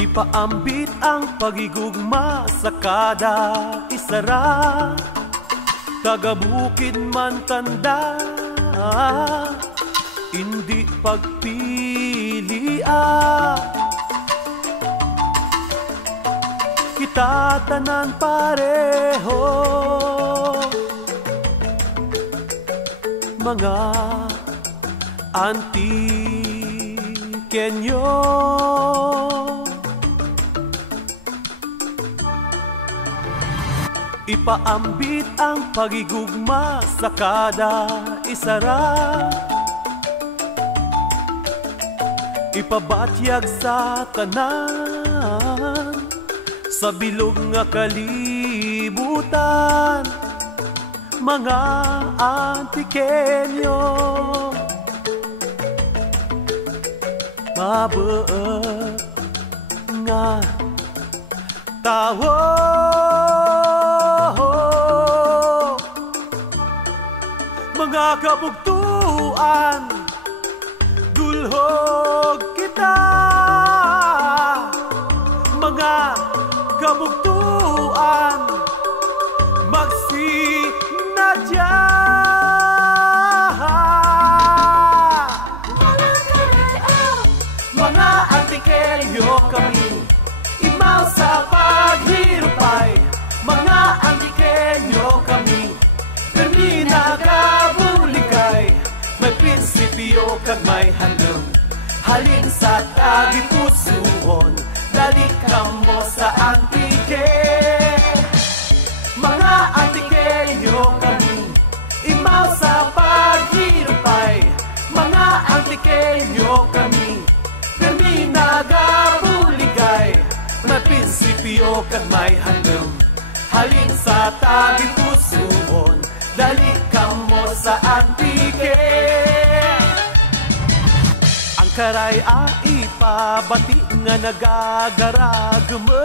Ipaambit ang pagigugma sa kada isara, taga-bukid man tanda, hindi pagpilian. Kita tanan pareho, mga anti-Kenyo. Ipaambit ang pagigugma sa kada isara, ipabatyag sa tanan, sa bilog nga kalibutan, mga anti-Kenyo. Mabeet nga tawo, mga kabugtuan, dulhog kita. Mga kabugtuan, magsinadya. Mga anti-Kenyo kami, imaw sa paghirupay. Mga anti-Kenyo kami, permi nagabulikay. May prinsipyo kag may handom, halin sa tagipusoon, dali kamo sa anti-Kenyo. Mga anti-Kenyo kami, imaw sa paghirupay. Mga anti-Kenyo kami, permi nagabulikay. May prinsipyo kag may handom, halin sa tagipusoon, dali kamo sa anti-Kenyo. Ang karay ipabati nga nagagaragama,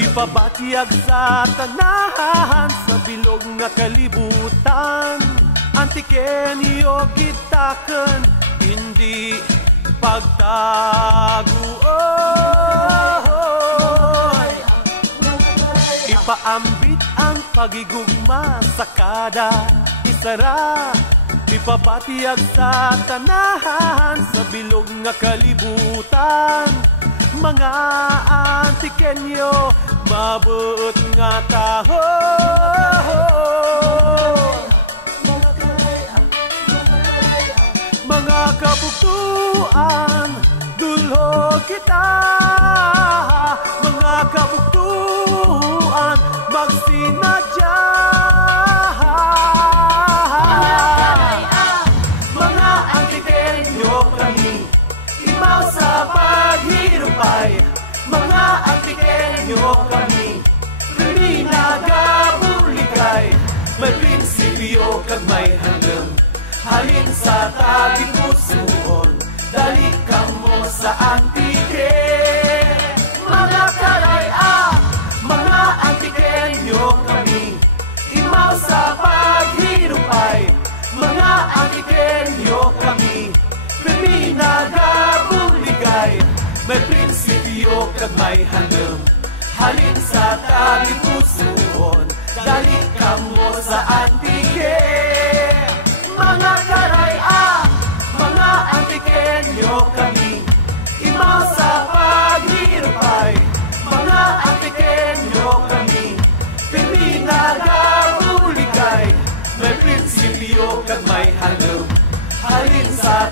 ipabatyag sa tanahan, sa bilog nga kalibutan. Anti-Kenyo gitaken, hindi pagtago. Ipaambit ang pagigugma sa kada isara, ipabatyag sa tanahan, sa bilog nga kalibutan. Mga anti-Kenyo, mabuot nga taho. Mga kabugtuan, dulhog kita. Mga kabugtuan, magsinadya. Mga anti-Kenyo kami, imaw sa paghirupay. Mga anti-Kenyo kami, permi nagabulikay. May prinsipyo kag may handom, halin sa tagipusoon, dali kamo sa anti-Kenyo. Mga karaya, mga anti-Kenyo kami, imaw sa paghirupay. Mga anti-Kenyo kami, permi nagabuligay. May prinsipyo kag may handom, halin sa tagipusoon, dali kamo sa anti-Kenyo. Mga karaya, mga anti-Kenyo kami, imaw sa paghirupay. Mga anti-Kenyo kami, permi nagabuligay. May prinsipyo kag may handom, halin sa